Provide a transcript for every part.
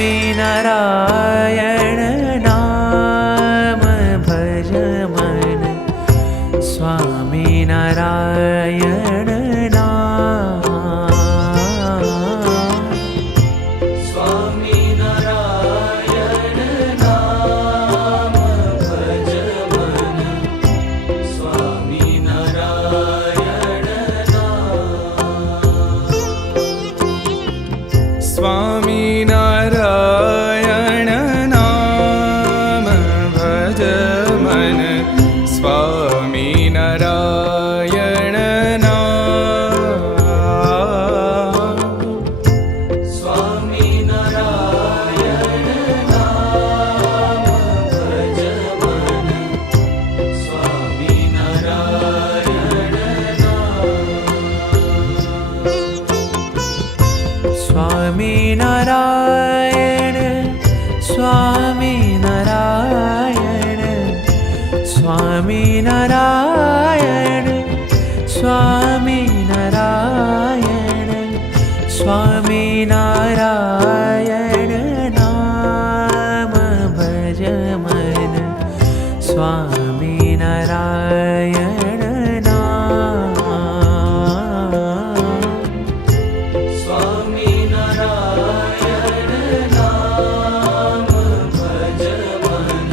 स्वामी नारायण नाम भज मन, स्वामी नारायण नाम, स्वामी नारायण नाम भज मन, स्वामी नारायण नाम, स्वामी नारायण नाम भज मन, स्वामी नारायण नाम, स्वामी नारायण नाम भज मन, स्वामी नारायण नाम, स्वामी नारायण, स्वामी नारायण, स्वामी नारायण, स्वामी नारायण, स्वामी नारायण नाम भज मन, स्वामी नारायण नाम, स्वामी नारायण नाम भज मन,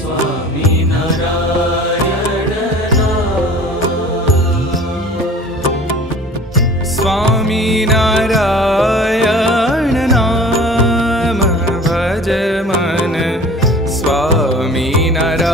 स्वामी नारायण नाम, स्वामी नारायण नाम भज मन, स्वामी नारायण